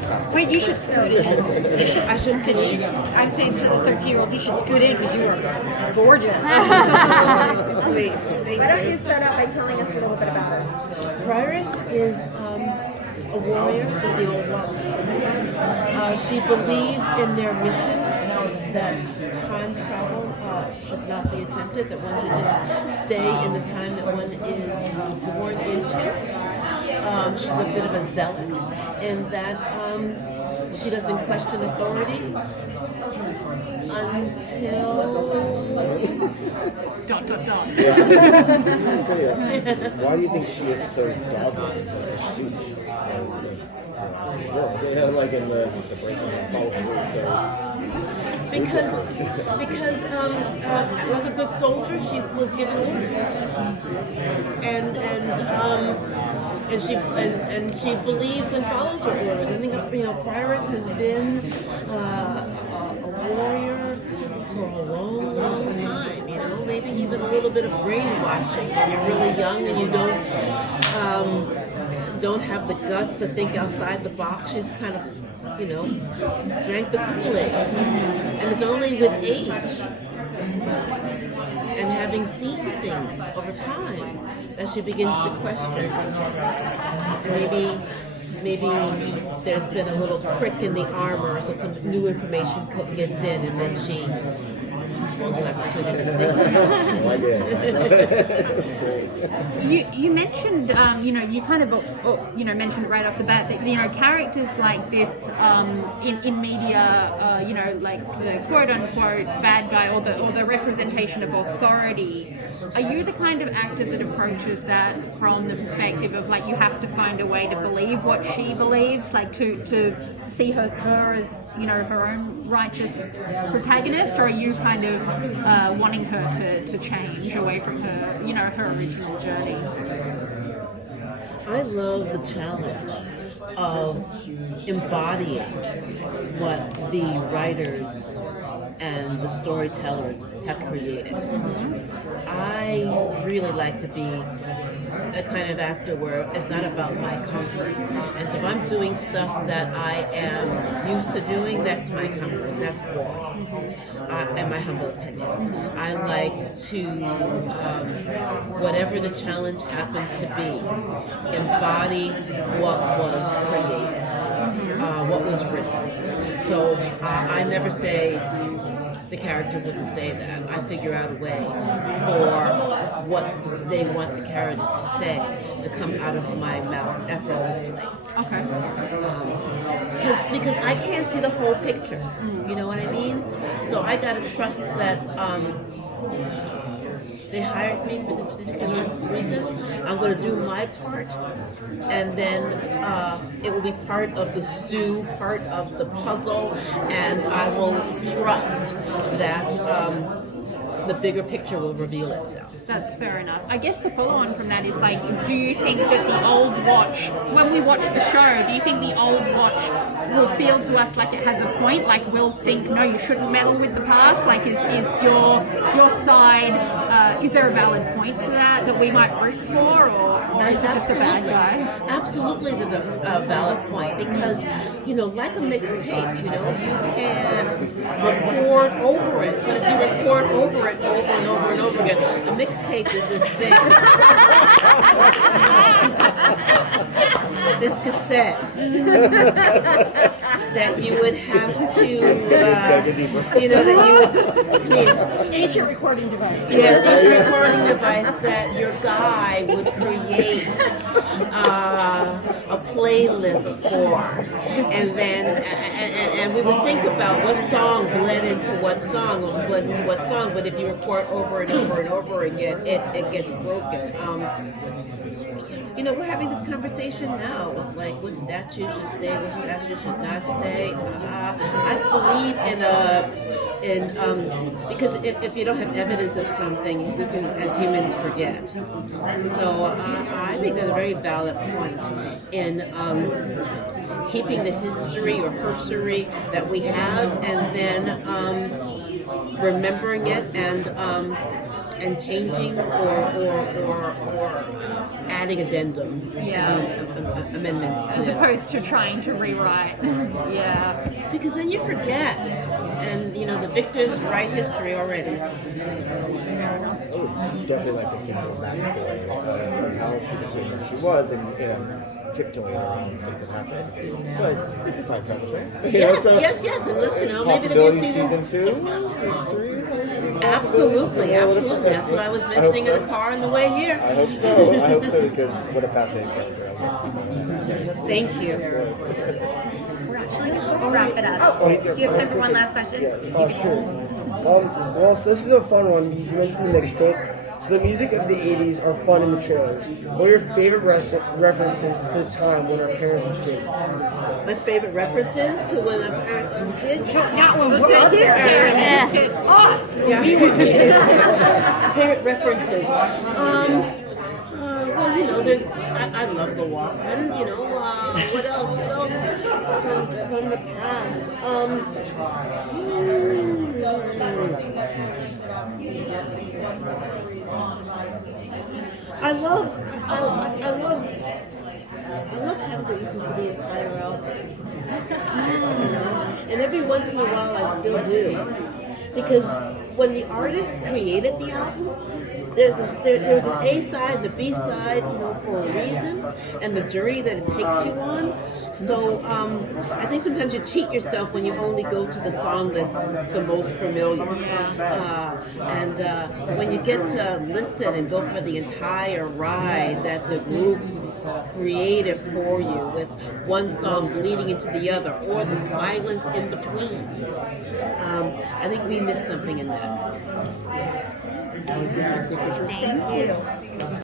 fantastic. Wait, you should scoot in. I should continue. I'm saying to the 13-year-old, he should scoot in because you are gorgeous. Sweet. Why don't you start out by telling us a little bit about her? Prioress is a warrior with the old watch. She believes in their mission that time travel should not be attempted, that one should just stay in the time that one is born into. She's a bit of a zealot in that she doesn't question authority until... Dot, dot, dot. Why do you think she is so dogged in such a suit? Like in the breaking and follow through, so... Because like a good soldier, she was given orders, and she believes and follows her orders. I think Prioress has been a warrior for a long time. Maybe even a little bit of brainwashing when you're really young and you don't have the guts to think outside the box. She's kind of drank the Kool-Aid. And it's only with age and having seen things over time that she begins to question. And maybe there's been a little prick in the armor, so some new information gets in, and then she... Well, you have to tune in and see. You mentioned, you kind of, mentioned right off the bat that, characters like this in media, like the quote-unquote bad guy or the representation of authority. Are you the kind of actor that approaches that from the perspective of, like, you have to find a way to believe what she believes, like to see her as, her own righteous protagonist, or are you kind of wanting her to change away from her, her original journey? I love the challenge of embodying what the writers and the storytellers have created. I really like to be a kind of actor where it's not about my comfort. And so if I'm doing stuff that I am used to doing, that's my comfort. That's boring. In my humble opinion. I like to, whatever the challenge happens to be, embody what was created, what was written. So I never say, the character wouldn't say that. I figure out a way for what they want the character to say to come out of my mouth effortlessly. Okay. Because I can't see the whole picture. You know what I mean? So I gotta trust that they hired me for this particular reason. I'm going to do my part, and then it will be part of the stew, part of the puzzle, and I will trust that the bigger picture will reveal itself. That's fair enough. I guess the follow-on from that is, like, do you think that the old watch, when we watch the show, do you think the old watch will feel to us like it has a point? Like, we'll think, no, you shouldn't meddle with the past? Like, is your side, is there a valid point to that we might root for, or is it just a bad guy? Absolutely, there's a valid point, because, like a mixtape, you can record over it, but if you record over it over and over and over again, a mixtape is this thing. This cassette that you would have to, that you would, Ancient recording device. Yes, ancient recording device that your guy would create a playlist for, and then and we would think about what song bled into what song, but if you record over and over and over again, it gets broken. We're having this conversation now of, like, what statue should stay, what statue should not stay. I believe because if you don't have evidence of something, we can, as humans, forget. So I think there's a very valid point in keeping the history or herstory that we have, and then remembering it and changing or adding addendums, amendments to As it. opposed to trying to rewrite. Yeah. Because then you forget, and the victors write history already. I would definitely like to see more backstory of how she became who she was and tiptoeing around things that happened. But it's a time travel thing. Yes, yes, and let's, maybe there'll be Season 2, 3. Absolutely. That's what I was mentioning in the car on the way here. I hope so, because what a fascinating character. Thank you. We're actually going to wrap it up. Do you have time for one last question? Sure. Well, so this is a fun one because you mentioned the mixtape. So the music of the 80s are fun in the trailers. What are your favorite references to the time when our parents were kids? My favorite references to when our parents were kids? Not when we're up there. Us. Yeah. Favorite references. Well, there's. I love the Walkman. What else? From the past? I love having to listen to the entire album. And every once in a while I still do. Because when the artist created the album, there's an A side and a B side, for a reason, and the journey that it takes you on. So I think sometimes you cheat yourself when you only go to the song that's the most familiar. And when you get to listen and go for the entire ride that the group created for you, with one song bleeding into the other, or the silence in between, I think we missed something in that. Thank you.